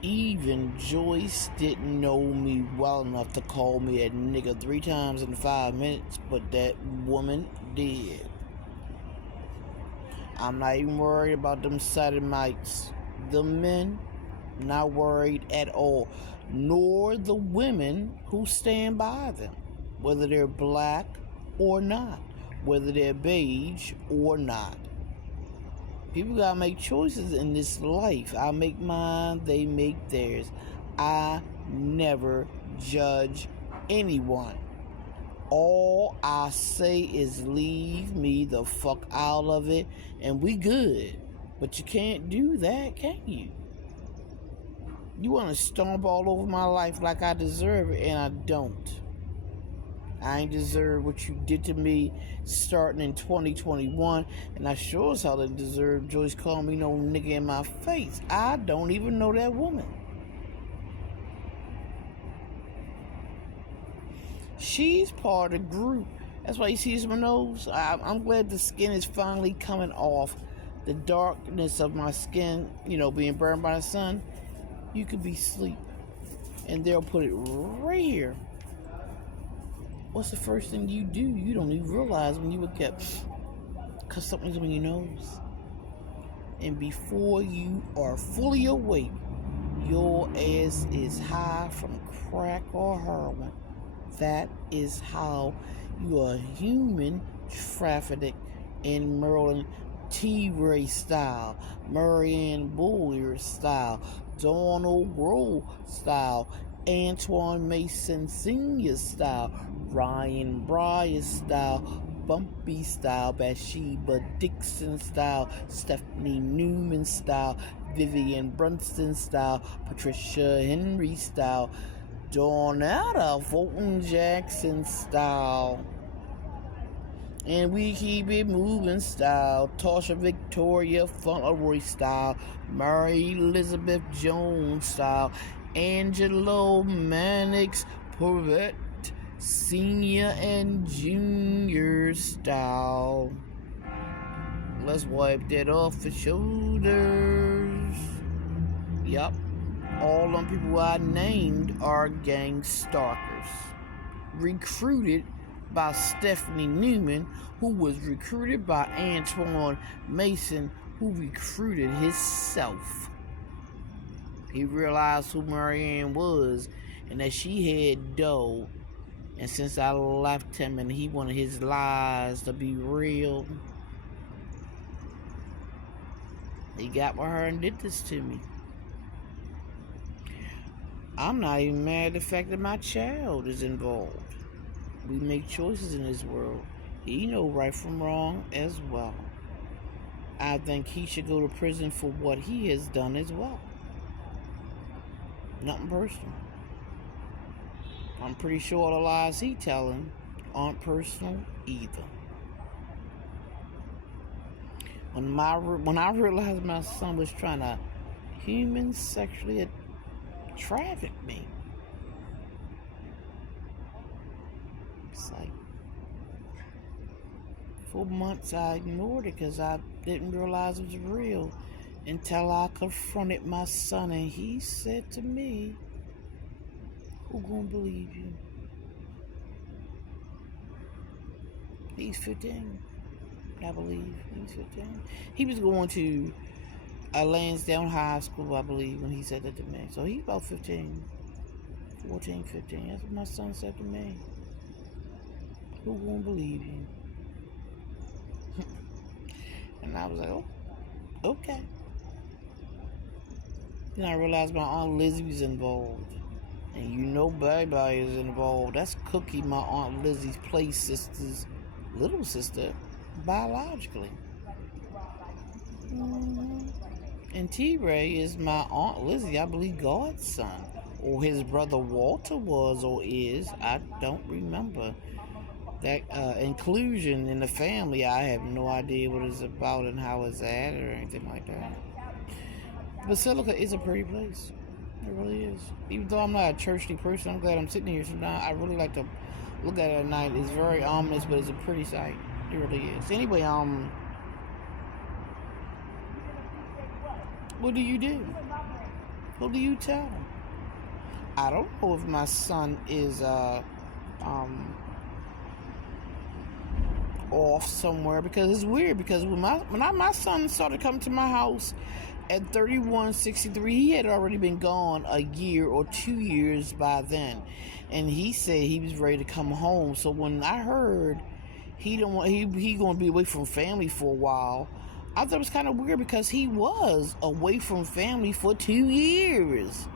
Even Joyce didn't know me well enough to call me a nigga 3 times in 5 minutes, but that woman did. I'm not even worried about them sodomites. The men, not worried at all. Nor the women who stand by them, whether they're black or not, whether they're beige or not. People gotta make choices in this life. I make mine, they make theirs. I never judge anyone. All I say is leave me the fuck out of it and we good. But you can't do that, can you? You want to stomp all over my life like I deserve it, and I don't. I ain't deserve what you did to me starting in 2021, and I sure as hell didn't deserve Joyce calling me no nigga in my face. I don't even know that woman. She's part of the group. That's why you see my nose. I'm glad the skin is finally coming off. The darkness of my skin, being burned by the sun. You could be asleep, and they'll put it right here. What's the first thing you do? You don't even realize when you wake up, because something's on your nose. And before you are fully awake, your ass is high from crack or heroin. That is how you are human trafficked in Maryland T-Ray style, Marianne Boyer style, Donald Rowe style, Antoine Mason Sr. style, Ryan Breyer style, Bumpy style, Bathsheba Dixon style, Stephanie Newman style, Vivian Brunston style, Patricia Henry style, Donata Fulton Jackson style, and we keep it moving style, Tasha Victoria Fauntleroy style, Mary Elizabeth Jones style, Angelo Mannix Porrette Senior and Junior style. Let's wipe that off the shoulders. Yup. All them people I named are gang stalkers. Recruited by Stephanie Newman, who was recruited by Antoine Mason, who recruited himself. He realized who Marianne was and that she had dough. And since I left him and he wanted his lies to be real, he got with her and did this to me. I'm not even mad at the fact that my child is involved. We make choices in this world. He know right from wrong as well. I think he should go to prison for what he has done as well. Nothing personal. I'm pretty sure all the lies he telling aren't personal either. When I realized my son was trying to human sexually traffic me, it's like, for months I ignored it because I didn't realize it was real until I confronted my son, and he said to me, "Who gonna believe you?" He's 15, I believe. He's 15. He was going to Lansdowne High School, I believe, when he said that to me. So he's about 15, 14, 15. That's what my son said to me. Who gonna believe you? And I was like, oh, okay. Then I realized my Aunt Lizzie was involved. And Baby is involved. That's Cookie, my Aunt Lizzie's play sister's little sister, biologically. And T-Ray is my Aunt Lizzie, I believe, godson. Or his brother Walter was or is. I don't remember. That inclusion in the family, I have no idea what it's about and how it's added or anything like that. Basilica is a pretty place. It really is. Even though I'm not a churchly person, I'm glad I'm sitting here sometimes. I really like to look at it at night. It's very ominous, but it's a pretty sight. It really is. Anyway, what do you do? Who do you tell? I don't know if my son is off somewhere, because it's weird, because when my son started coming to my house at 3163, he had already been gone a year or 2 years by then, and he said he was ready to come home. So when I heard he gonna be away from family for a while, I thought it was kind of weird, because he was away from family for 2 years.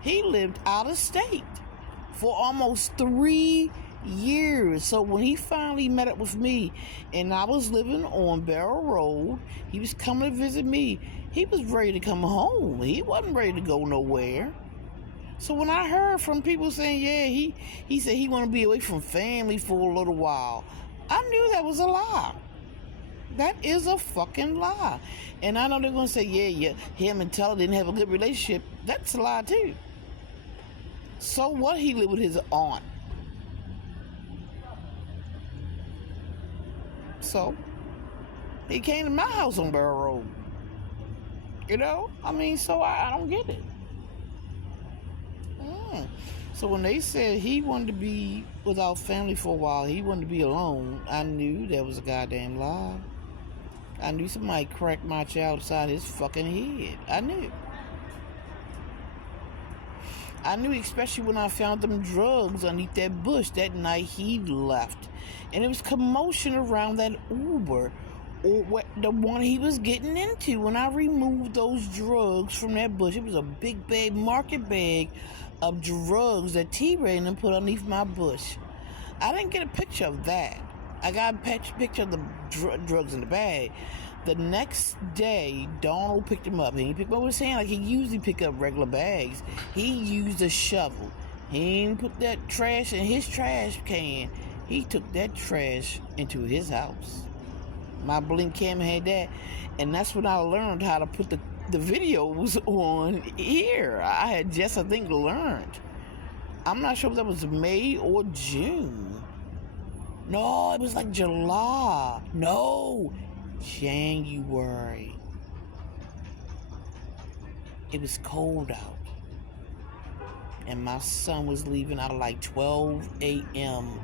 He lived out of state for almost 3 years. So when he finally met up with me, and I was living on Barrel Road, he was coming to visit me. He was ready to come home. He wasn't ready to go nowhere. So when I heard from people saying, yeah, he said he want to be away from family for a little while, I knew that was a lie. That is a fucking lie. And I know they're going to say, yeah, him and Teller didn't have a good relationship. That's a lie too. So what? He lived with his aunt. So he came to my house on Barrel Road. You know? I mean, so I don't get it. So when they said he wanted to be without family for a while, he wanted to be alone, I knew that was a goddamn lie. I knew somebody cracked my child upside his fucking head. I knew, especially when I found them drugs underneath that bush that night he left. And it was commotion around that Uber, or the one he was getting into. When I removed those drugs from that bush, it was a big bag, market bag of drugs that T-Ray and them put underneath my bush. I didn't get a picture of that. I got a picture of the drugs in the bag. The next day, Donald picked him up. He picked him up with his hand like he usually pick up regular bags. He used a shovel. He didn't put that trash in his trash can. He took that trash into his house. My Blink cam had that, and that's when I learned how to put the videos on here. I had just, I think, learned. I'm not sure if that was May or June. No, it was like July. No, January. It was cold out, and my son was leaving out like 12 a.m.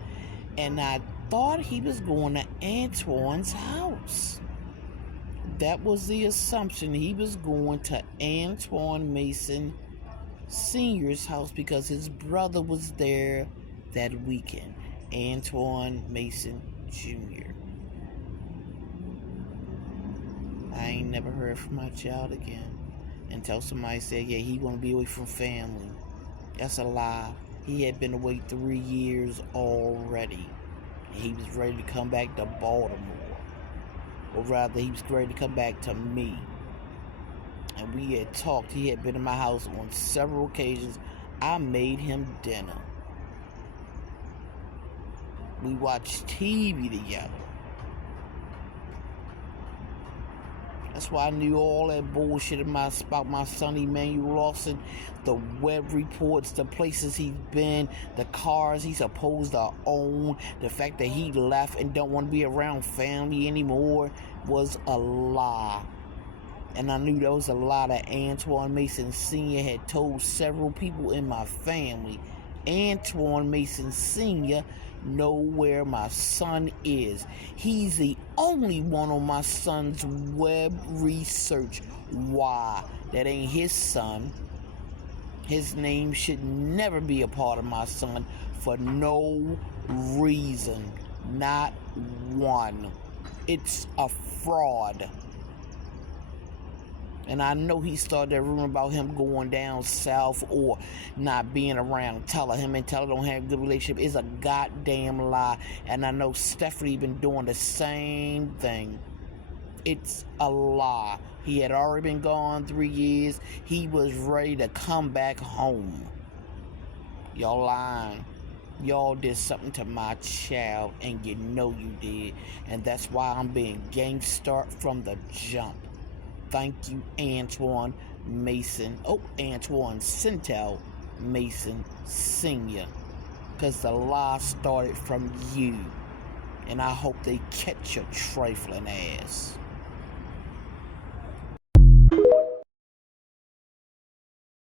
and I thought he was going to Antoine's house. That was the assumption. He was going to Antoine Mason Sr.'s house because his brother was there that weekend. Antoine Mason Jr. I ain't never heard from my child again until somebody said, yeah, he want to be away from family. That's a lie. He had been away 3 years already. He was ready to come back to Baltimore. Or rather, he was ready to come back to me. And we had talked. He had been in my house on several occasions. I made him dinner. We watched TV together. That's why I knew all that bullshit about my son Emmanuel Lawson, the web reports, the places he's been, the cars he's supposed to own, the fact that he left and don't want to be around family anymore was a lie. And I knew there was a lie that Antoine Mason Sr. had told several people in my family. Antoine Mason Sr. know where my son is. He's the only one on my son's web research. Why? That ain't his son. His name should never be a part of my son for no reason. Not one. It's a fraud. And I know he started that rumor about him going down south or not being around Teller. Him and Teller don't have a good relationship. It's a goddamn lie. And I know Stephanie been doing the same thing. It's a lie. He had already been gone 3 years. He was ready to come back home. Y'all lying. Y'all did something to my child, and you know you did. And that's why I'm being gangstarked from the jump. Thank you, Antoine Mason. Oh, Antoine Centel Mason Sr. Because the lie started from you. And I hope they catch your trifling ass.